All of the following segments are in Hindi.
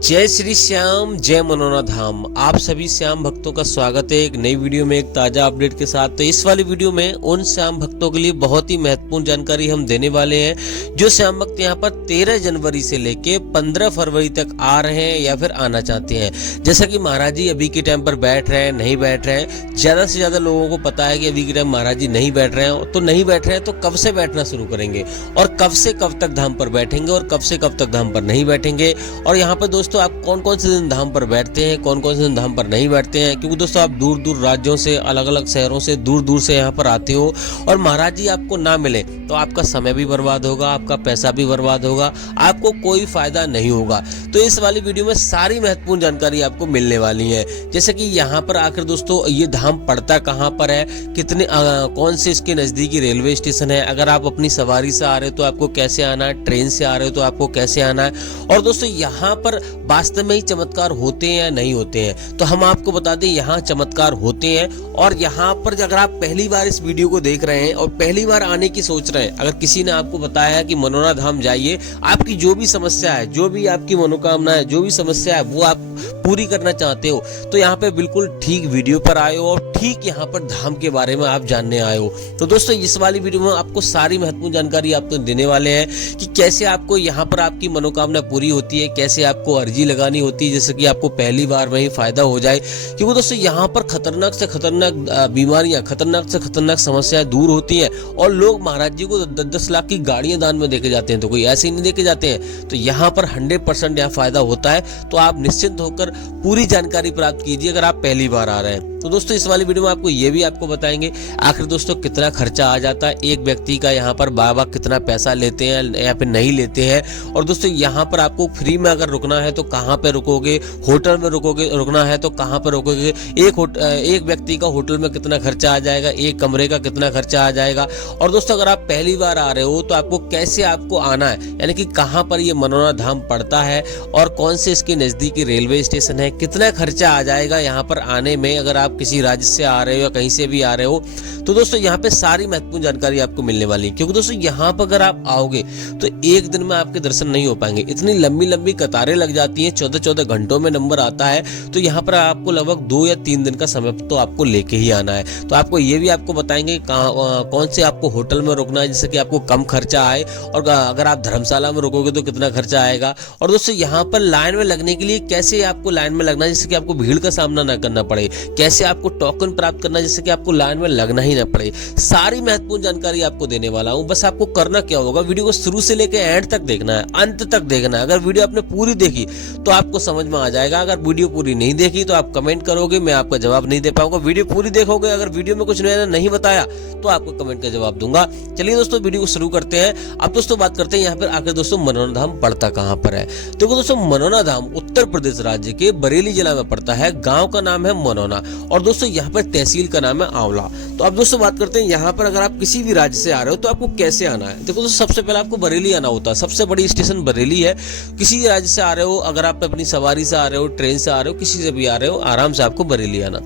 जय श्री श्याम, जय मनोना धाम। आप सभी श्याम भक्तों का स्वागत है एक नई वीडियो में, एक ताजा अपडेट के साथ। तो इस वाली वीडियो में उन श्याम भक्तों के लिए बहुत ही महत्वपूर्ण जानकारी हम देने वाले हैं जो श्याम भक्त यहाँ पर 13 जनवरी से लेके 15 फरवरी तक आ रहे हैं या फिर आना चाहते हैं। जैसा कि महाराज जी अभी के टाइम पर बैठ रहे हैं, नहीं बैठ रहे हैं। ज्यादा से ज्यादा लोगों को पता है कि अभी के टाइम महाराज जी नहीं बैठ रहे हैं, तो नहीं बैठ रहे हैं तो कब से बैठना शुरू करेंगे और कब से कब तक धाम पर बैठेंगे और कब से कब तक धाम पर नहीं बैठेंगे। और यहाँ पर दोस्तों आप कौन कौन से दिन धाम पर बैठते हैं, कौन कौन से दिन धाम पर नहीं बैठते हैं, क्योंकि दोस्तों आप दूर दूर राज्यों से, अलग अलग शहरों से, दूर दूर से यहाँ पर आते हो और महाराज जी आपको ना मिले तो आपका समय भी बर्बाद होगा, आपका पैसा भी बर्बाद होगा, आपको कोई फायदा नहीं होगा। तो इस वाली वीडियो में सारी महत्वपूर्ण जानकारी आपको मिलने वाली है। जैसे कि यहाँ पर आकर दोस्तों ये धाम पड़ता कहाँ पर है, कितने कौन से इसके नजदीकी रेलवे स्टेशन है, अगर आप अपनी सवारी से आ रहे हो तो आपको कैसे आना है, ट्रेन से आ रहे हो तो आपको कैसे आना है, और दोस्तों यहाँ पर वास्तव में ही चमत्कार होते हैं या नहीं होते हैं। तो हम आपको बता दें यहाँ चमत्कार होते हैं। और यहाँ पर अगर आप पहली बार इस वीडियो को देख रहे हैं और पहली बार आने की सोच रहे हैं, अगर किसी ने आपको बताया कि मनोना धाम जाइए, आपकी जो भी समस्या है, जो भी आपकी मनोकामना है, जो भी समस्या है वो आप पूरी करना चाहते हो, तो यहाँ पे बिल्कुल ठीक वीडियो पर आए हो और ठीक यहाँ पर धाम के बारे में आप जानने आए हो। तो दोस्तों इस वाली वीडियो में आपको सारी महत्वपूर्ण जानकारी आपको देने वाले हैं कि कैसे आपको यहाँ पर आपकी मनोकामना पूरी होती है, कैसे आपको अर्जी लगानी होती है जैसे कि आपको पहली बार में ही फायदा हो जाए। क्योंकि दोस्तों यहाँ पर खतरनाक से खतरनाक बीमारियां, खतरनाक से खतरनाक समस्याएं दूर होती हैं और लोग महाराज जी को 10-10 लाख की गाड़ियां दान में देके जाते हैं, तो कोई ऐसे ही नहीं देके जाते हैं। तो यहाँ पर 100% यहाँ फायदा होता है। तो आप निश्चिंत होकर पूरी जानकारी प्राप्त कीजिए अगर आप पहली बार आ रहे हैं। तो दोस्तों इस वाली वीडियो में आपको ये भी आपको बताएंगे आखिर दोस्तों कितना खर्चा आ जाता है एक व्यक्ति का, यहाँ पर बाबा कितना पैसा लेते हैं या फिर नहीं लेते हैं। और दोस्तों यहाँ पर आपको फ्री में अगर रुकना है तो कहाँ पे रुकोगे, होटल में रुकना है तो कहाँ पर रुकोगे, एक व्यक्ति का होटल में कितना खर्चा आ जाएगा, एक कमरे का कितना खर्चा आ जाएगा। और दोस्तों अगर आप पहली बार आ रहे हो तो आपको कैसे आपको आना है, यानी कि कहाँ पर ये मनोना धाम पड़ता है और कौन से इसके नजदीकी रेलवे स्टेशन है, कितना खर्चा आ जाएगा यहाँ पर आने में, अगर आप किसी राज्य से आ रहे हो या कहीं से भी आ रहे हो। तो दोस्तों यहाँ पे सारी महत्वपूर्ण जानकारी आपको मिलने वाली है। क्योंकि दोस्तों यहाँ पर अगर आप आओगे तो एक दिन में आपके दर्शन नहीं हो पाएंगे, इतनी लंबी लंबी कतारें लग जाती हैं, 14-14 घंटों में नंबर आता है। तो यहाँ पर आपको लगभग 2 या 3 दिन का समय तो आपको लेके ही आना है। तो आपको ये भी आपको बताएंगे कौन से आपको होटल में रुकना है जिससे कि आपको कम खर्चा आए, और अगर आप धर्मशाला में रुकोगे तो कितना खर्चा आएगा। और दोस्तों यहाँ पर लाइन में लगने के लिए कैसे आपको लाइन में लगना है जिससे कि आपको भीड़ का सामना न करना पड़े, कैसे आपको टोकन प्राप्त करना जिससे कि आपको लाइन में लगना ही ना पड़े, सारी महत्वपूर्ण जानकारी आपको देने वाला हूं। बस आपको करना क्या होगा, वीडियो को शुरू से लेकर एंड तक देखना है, अंत तक देखना है। अगर वीडियो आपने पूरी देखी तो आपको समझ में आ जाएगा, अगर वीडियो पूरी नहीं देखी तो आप कमेंट करोगे, मैं आपका जवाब नहीं दे पाऊंगा। वीडियो पूरी देखोगे, अगर वीडियो में कुछ मैंने नहीं बताया तो आपको कमेंट का जवाब दूंगा। चलिए दोस्तों वीडियो को शुरू करते हैं। अब दोस्तों बात करते हैं यहाँ पर आकर दोस्तों मनोना धाम पड़ता कहाँ पर है। तो दोस्तों मनोना धाम उत्तर प्रदेश राज्य के बरेली जिला में पड़ता है। गाँव का नाम है मनोना और दोस्तों यहाँ पर तहसील का नाम है आंवला। तो अब दोस्तों बात करते हैं यहाँ पर अगर आप किसी भी राज्य से आ रहे हो तो आपको कैसे आना है। देखो दोस्तों सबसे पहले आपको बरेली आना होता है, सबसे बड़ी स्टेशन बरेली है। किसी राज्य से आ रहे हो, अगर आप अपनी सवारी से आ रहे हो, ट्रेन से आ रहे हो, किसी से भी आ रहे हो, आराम से आपको बरेली आना।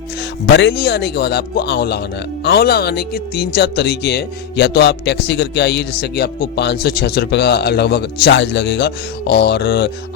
बरेली आने के बाद आपको आंवला आना है। आंवला आने के 3-4 तरीके हैं, या तो आप टैक्सी करके आइए जिससे कि आपको 500-600 रुपये का लगभग चार्ज लगेगा, और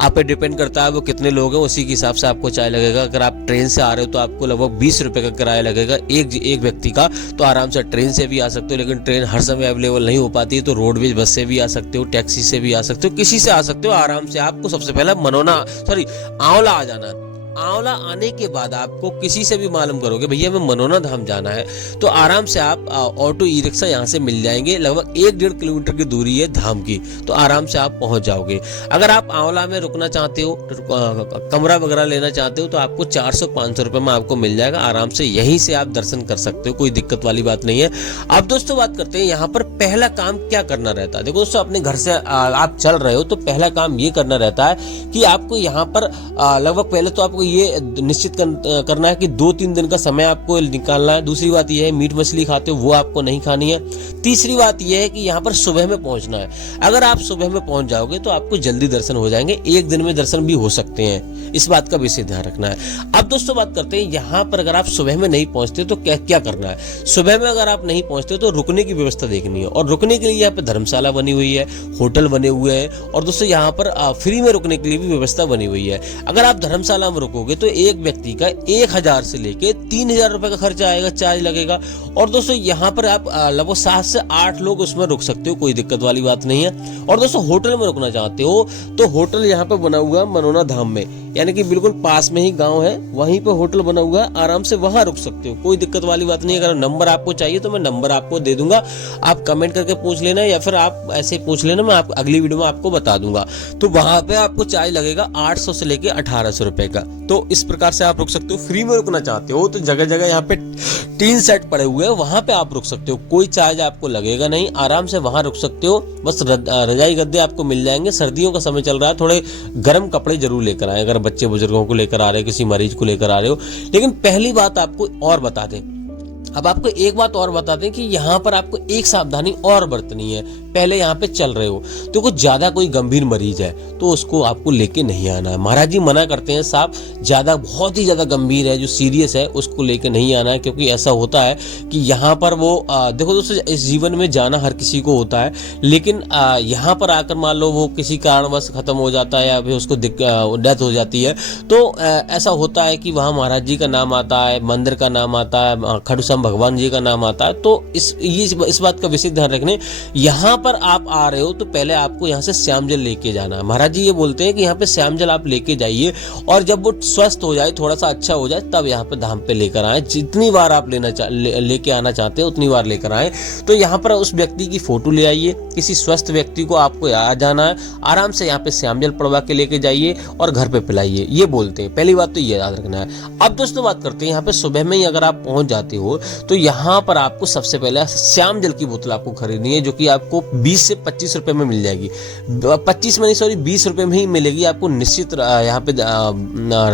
आप पे डिपेंड करता है वो कितने लोग हैं उसी के हिसाब से आपको चार्ज लगेगा। अगर आप ट्रेन से आ रहे हो तो आपको लगभग 20 रुपये का किराया लगेगा एक व्यक्ति का। तो आराम से ट्रेन से भी आ सकते हो, लेकिन ट्रेन हर समय अवेलेबल नहीं हो पाती है, तो रोडवेज बस से भी आ सकते हो, टैक्सी से भी आ सकते हो, किसी से आ सकते हो। आराम से आपको सबसे पहले आंवला आ जाना है। आंवला आने के बाद आपको किसी से भी मालूम करोगे भैया हमें मनोना धाम जाना है, तो आराम से आप ऑटो ई रिक्शा यहाँ से मिल जाएंगे। लगभग 1-1.5 किलोमीटर की दूरी है धाम की, तो आराम से आप पहुंच जाओगे। अगर आप आंवला में रुकना चाहते हो, कमरा वगैरह लेना चाहते हो, तो आपको 400-500 रुपये में आपको मिल जाएगा। आराम से यहीं से आप दर्शन कर सकते हो, कोई दिक्कत वाली बात नहीं है। अब दोस्तों बात करते हैं यहाँ पर पहला काम क्या करना रहता है। देखो दोस्तों अपने घर से आप चल रहे हो तो पहला काम ये करना रहता है कि आपको यहाँ पर लगभग पहले तो आपको ये निश्चित करना है कि 2-3 दिन का समय आपको निकालना है। दूसरी बात यह है, मीट मछली खाते हो वो आपको नहीं खानी है। तीसरी बात यह है कि यहाँ पर सुबह में पहुंचना है। अगर आप सुबह में पहुंच जाओगे तो आपको जल्दी दर्शन हो जाएंगे, एक दिन में दर्शन भी हो सकते हैं, इस बात का विशेष ध्यान रखना है। अब दोस्तों बात करते हैं यहाँ पर अगर आप सुबह में नहीं पहुंचते तो क्या करना है। सुबह में अगर आप नहीं पहुंचते तो रुकने की व्यवस्था देखनी है, और रुकने के लिए यहाँ पे धर्मशाला बनी हुई है, होटल बने हुए हैं, और दोस्तों यहाँ पर फ्री में रुकने के लिए भी व्यवस्था बनी हुई है। अगर आप धर्मशाला में रुकोगे तो एक व्यक्ति का 1000 से लेके 3000 रुपए का खर्चा आएगा, चार्ज लगेगा। और दोस्तों यहाँ पर आप लगभग 7 से 8 लोग उसमें रुक सकते हो, कोई दिक्कत वाली बात नहीं है। और दोस्तों होटल में रुकना चाहते हो तो होटल यहाँ पे बना हुआ है मनोना धाम में, यानी कि बिल्कुल पास में ही गांव है, वहीं पे होटल बना हुआ है, आराम से वहां रुक सकते हो, कोई दिक्कत वाली बात नहीं है। अगर नंबर आपको चाहिए तो मैं नंबर आपको दे दूंगा, आप कमेंट करके पूछ लेना, या फिर आप ऐसे ही पूछ लेना, मैं आप अगली वीडियो में आपको बता दूंगा। तो वहां पे आपको चार्ज लगेगा 800 से लेके 1800 रुपए का। तो इस प्रकार से आप रुक सकते हो। फ्री में रुकना चाहते हो तो जगह जगह यहाँ पे 3 सेट पड़े हुए हैं, वहां पे आप रुक सकते हो, कोई चार्ज आपको लगेगा नहीं, आराम से वहां रुक सकते हो। बस रजाई गद्दे आपको मिल जाएंगे, सर्दियों का समय चल रहा है, थोड़े गर्म कपड़े जरूर लेकर आए अगर बच्चे बुजुर्गों को लेकर आ रहे हो, किसी मरीज को लेकर आ रहे हो। लेकिन पहली बात आपको और बता दें, अब आपको एक बात और बता दें कि यहाँ पर आपको एक सावधानी और बरतनी है। पहले यहाँ पे चल रहे हो तो कुछ ज्यादा कोई गंभीर मरीज है तो उसको आपको लेके नहीं आना है। महाराज जी मना करते हैं साहब, ज्यादा बहुत ही ज्यादा गंभीर है, जो सीरियस है, उसको लेके नहीं आना है, क्योंकि ऐसा होता है कि यहाँ पर वो देखो दोस्तों, इस जीवन में जाना हर किसी को होता है, लेकिन यहाँ पर आकर मान लो वो किसी कारणवश खत्म हो जाता है या फिर उसको डेथ हो जाती है, तो ऐसा होता है कि वहाँ महाराज जी का नाम आता है, मंदिर का नाम आता है, खडूश्याम भगवान जी का नाम आता है। तो इस बात का विशेष ध्यान रखने, यहाँ पर आप आ रहे हो तो पहले आपको यहाँ से श्याम जल लेके जाना है। महाराज जी ये बोलते हैं कि यहाँ पे श्याम जल आप लेके जाइए, और जब वो स्वस्थ हो जाए, थोड़ा सा अच्छा हो जाए, तब यहाँ पे धाम पे लेकर आए। जितनी बार आप लेके आना चाहते हैं उतनी बार लेकर आए। तो यहाँ पर उस व्यक्ति की फोटो ले आइए, किसी स्वस्थ व्यक्ति को आपको आ जाना है, आराम से यहाँ पे श्याम जल पड़वा के लेके जाइए और घर पे पिलाइए, ये बोलते हैं। पहली बात तो ये याद रखना है। अब दोस्तों बात करते हैं यहाँ पे सुबह में ही अगर आप पहुंच जाते हो तो यहाँ पर आपको सबसे पहले श्याम जल की बोतल आपको खरीदनी है, जो कि आपको 20 से 25 रुपए में मिल जाएगी। 25 में नहीं, सॉरी 20 रुपए में ही मिलेगी आपको, निश्चित यहाँ पे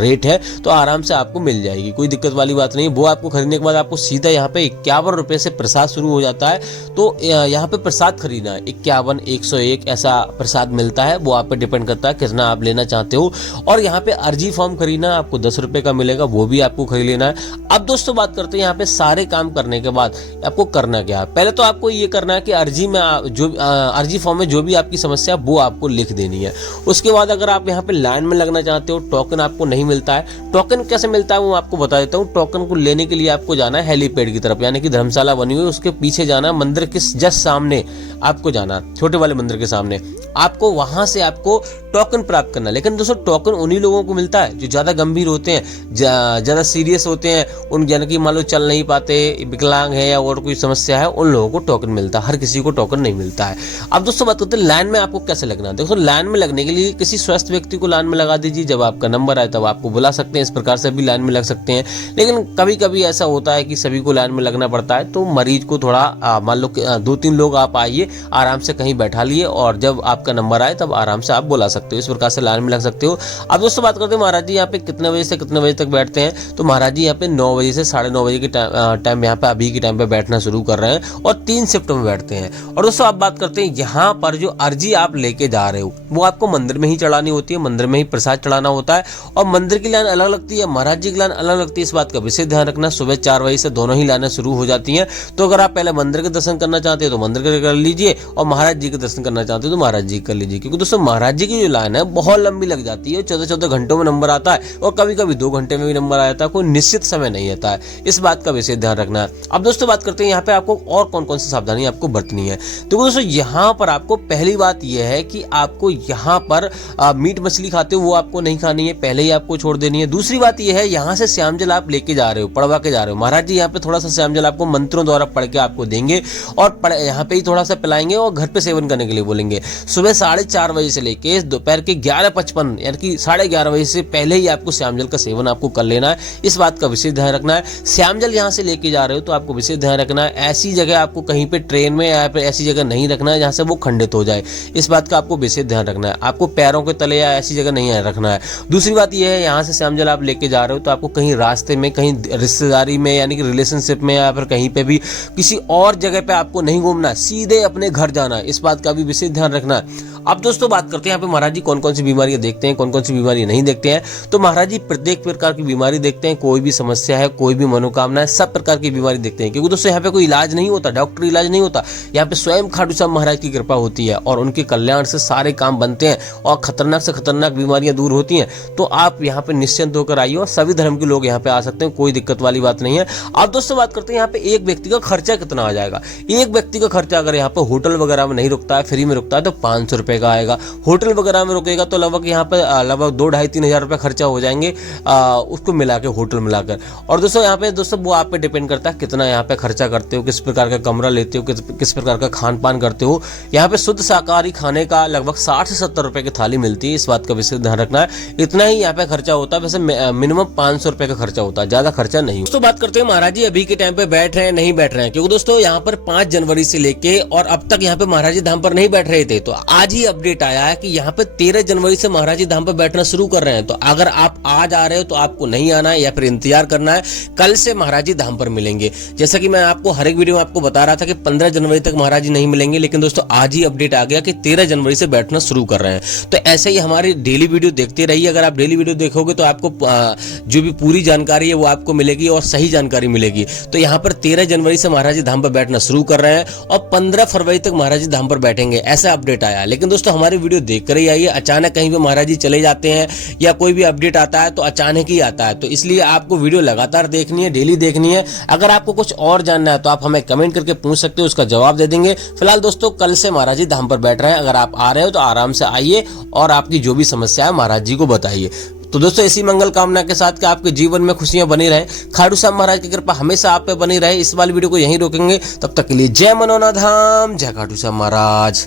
रेट है, तो आराम से आपको मिल जाएगी, कोई दिक्कत वाली बात नहीं। वो आपको खरीदने के बाद आपको सीधा यहाँ पे 51 रुपए से प्रसाद शुरू हो जाता है। तो यहाँ पे प्रसाद खरीदना है, 51, 101 ऐसा प्रसाद मिलता है, वो आप पे डिपेंड करता है कितना आप लेना चाहते हो। और यहाँ पे अर्जी फॉर्म खरीदना आपको 10 रुपए का मिलेगा, वो भी आपको खरीद लेना है। अब दोस्तों बात करते हैं यहाँ पे सारे काम करने के बाद आपको करना क्या है। पहले तो आपको ये करना है कि अर्जी में जो अर्जी फॉर्म में जो भी आपकी समस्या वो आपको लिख देनी है। उसके बाद अगर आप यहाँ पे लाइन में लगना चाहते हो, टोकन आपको नहीं मिलता है। टोकन कैसे मिलता है वो आपको बता देता हूँ। टोकन को लेने के लिए आपको जाना है हेलीपैड की तरफ, यानी कि धर्मशाला बनी हुई है उसके पीछे जाना है, मंदिर के जस्ट सामने आपको जाना, छोटे वाले मंदिर के सामने आपको, वहां से आपको टोकन प्राप्त करना। लेकिन दोस्तों टोकन उन्हीं लोगों को मिलता है जो ज्यादा गंभीर होते हैं, ज्यादा सीरियस होते हैं, उन यानी कि मान लो चल नहीं पाते, विकलांग है या और कोई समस्या है, उन लोगों को टोकन मिलता है, हर किसी को टोकन नहीं मिलता है। अब दोस्तों बात करते हैं लाइन में आपको कैसे लगना है। दोस्तों लाइन में लगने के लिए किसी स्वस्थ व्यक्ति को लाइन में लगा दीजिए, जब आपका नंबर आए तब आपको बुला सकते हैं, इस प्रकार से भी लाइन में लग सकते हैं। लेकिन कभी कभी ऐसा होता है कि सभी को लाइन में लगना पड़ता है, तो मरीज को थोड़ा मान लो 2-3 लोग आप आइए, आराम से कहीं बैठा लिए, और जब आपका नंबर आए तब आराम से आप बुला सकते हो, इस प्रकार से लाइन में लग सकते हो। अब दोस्तों बात करते हैं महाराज जी यहाँ पे कितने बजे से कितने बजे तक बैठते हैं। तो महाराज जी यहाँ पे 9 बजे से 9:30 बजे के टाइम यहाँ पे अभी के टाइम पे बैठना शुरू कर रहे हैं, और 3 शिफ्ट में बैठते हैं। और दोस्तों आप बात करते हैं यहाँ पर जो अर्जी आप लेके जा रहे हो वो आपको मंदिर में ही चढ़ानी होती है, मंदिर में ही प्रसाद चढ़ाना होता है, और मंदिर की लाइन अलग लगती है, महाराज जी की लाइन अलग लगती है। इस बात का विशेष ध्यान रखना। सुबह 4 बजे से दोनों ही लाइनें शुरू हो जाती हैं। तो अगर आप पहले मंदिर के दर्शन करना चाहते हैं तो मंदिर के कर लीजिए, और महाराज जी के दर्शन करना चाहते हो तो महाराज जी कर लीजिए, क्योंकि दोस्तों महाराज जी की जो लाइन है बहुत लंबी लग जाती है, 14-14 घंटों में नंबर आता है, और कभी कभी 2 घंटे में भी नंबर आ जाता है, कोई निश्चित समय नहीं आता है, इस बात का विशेष ध्यान रखना है। अब दोस्तों बात करते हैं यहाँ पे आपको और कौन कौन सी सावधानी आपको बरतनी है। तो दोस्तों यहाँ पर आपको पहली बात यह है कि आपको यहाँ पर मीट मछली खाते हो वो आपको नहीं खानी है, पहले ही आपको छोड़ देनी है। दूसरी बात यह है, यहाँ से श्याम जल आप लेके जा रहे हो, पड़वा के जा रहे हो, महाराज जी यहाँ पे थोड़ा सा श्याम जल आपको मंत्रों द्वारा पढ़ के आपको देंगे, और यहाँ पे ही थोड़ा सा पे लाएंगे और घर पे सेवन करने के लिए बोलेंगे। सुबह 4:30 बजे से लेके दोपहर के 11:55 यानी कि 11:30 बजे से पहले ही आपको श्याम जल का सेवन आपको कर लेना है। इस बात का विशेष ध्यान रखना है। श्याम जल यहाँ से लेके जा रहे हो तो आपको विशेष ध्यान रखना है, ऐसी जगह आपको कहीं पे ट्रेन में या फिर ऐसी जगह नहीं रखना है जहाँ से वो खंडित हो जाए। इस बात का आपको विशेष ध्यान रखना है। आपको पैरों के तले या ऐसी जगह नहीं रखना है। दूसरी बात यह है, यहाँ से श्याम जल आप लेके जा रहे हो तो आपको कहीं रास्ते में, कहीं रिश्तेदारी में यानी कि रिलेशनशिप में या फिर कहीं पे भी किसी और जगह पे आपको नहीं घूमना, सीधे अपने घर जाना है। इस बात का भी विशेष ध्यान रखना है। अब दोस्तों बात करते हैं यहाँ पे महाराज जी कौन कौन सी बीमारियां देखते हैं, कौन कौन सी बीमारी नहीं देखते हैं। तो महाराज जी प्रत्येक प्रकार की बीमारी देखते हैं। कोई भी समस्या है, कोई भी मनोकामना है, सब प्रकार की बीमारी देखते हैं। क्योंकि दोस्तों यहाँ पे कोई इलाज नहीं होता, डॉक्टर इलाज नहीं होता। यहाँ पे स्वयं खाटू श्याम महाराज की कृपा होती है और उनके कल्याण से सारे काम बनते हैं और खतरनाक से खतरनाक बीमारियां दूर होती हैं। तो आप यहाँ पे निश्चिंत होकर आइए और सभी धर्म के लोग यहाँ पे आ सकते हैं, कोई दिक्कत वाली बात नहीं है। अब दोस्तों बात करते हैं यहाँ पे एक व्यक्ति का खर्चा कितना आ जाएगा। एक व्यक्ति का खर्चा अगर यहाँ पे होटल वगैरह में नहीं रुकता है, फ्री में रुकता है, तो 500 रुपये का आएगा। होटल वगैरह में रुकेगा तो लगभग यहाँ पे लगभग 2-2.5-3 हज़ार रुपये खर्चा हो जाएंगे उसको मिला के, होटल मिलाकर। और दोस्तों यहाँ पे दोस्तों वो आप पे डिपेंड करता है कितना यहाँ पे खर्चा करते हो, किस प्रकार का कमरा लेते हो, किस प्रकार का खान पान करते हो। यहाँ पे शुद्ध शाकाहारी खाने का लगभग 60 से 70 रुपये की थाली मिलती है। इस बात का विशेष ध्यान रखना है। इतना ही यहाँ पे खर्चा होता है। वैसे मिनिमम 500 रुपये का खर्चा होता है, ज्यादा खर्चा नहीं। दोस्तों बात करते हैं महाराज जी अभी के टाइम पे बैठ रहे हैं नहीं बैठ रहे हैं, क्योंकि दोस्तों यहाँ पर 5 जनवरी से लेके और अब तक यहाँ पे महाराज जी धाम पर नहीं बैठ रहे थे। तो आज ही अपडेट आया है कि यहाँ पे 13 जनवरी से महाराज जी धाम पर बैठना शुरू कर रहे हैं। तो अगर आप आज आ रहे हो तो आपको नहीं आना है या फिर इंतजार करना है, कल से महाराज जी धाम पर मिलेंगे। जैसा कि मैं आपको हर एक वीडियो में आपको बता रहा था कि 15 जनवरी तक महाराज जी नहीं मिलेंगे, लेकिन दोस्तों आज ही अपडेट आ गया कि 13 जनवरी से बैठना शुरू कर रहे हैं। तो ऐसे ही हमारी डेली वीडियो देखते रहिए। अगर आप डेली वीडियो देखोगे तो आपको जो भी पूरी जानकारी है वो आपको मिलेगी और सही जानकारी मिलेगी। तो यहाँ पर 13 जनवरी से महाराज जी धाम पर बैठना शुरू कर रहे हैं और 15 फरवरी तक महाराज जी धाम पर बैठेंगे, ऐसा अपडेट आया। लेकिन दोस्तों हमारी वीडियो देख कर ही आइए। अचानक कहीं पे महाराज जी चले जाते हैं या कोई भी अपडेट आता है तो अचानक ही आता है। तो इसलिए आपको वीडियो लगातार देखनी है, डेली देखनी है। अगर आपको कुछ और जानना है तो आप हमें कमेंट करके पूछ सकते हो, उसका जवाब दे देंगे। फिलहाल दोस्तों कल से महाराज जी धाम पर बैठ रहे हैं। अगर आप आ रहे हो तो आराम से आइए और आपकी जो भी समस्या है महाराज जी को बताइए। तो दोस्तों ऐसी मंगल कामना के साथ कि आपके जीवन में खुशियां बनी रहे, खाटू श्याम महाराज की कृपा हमेशा आप पे बनी रहे। इस वाली वीडियो को यहीं रोकेंगे। तब तक के लिए जय मनोना धाम, जय खाटू श्याम महाराज।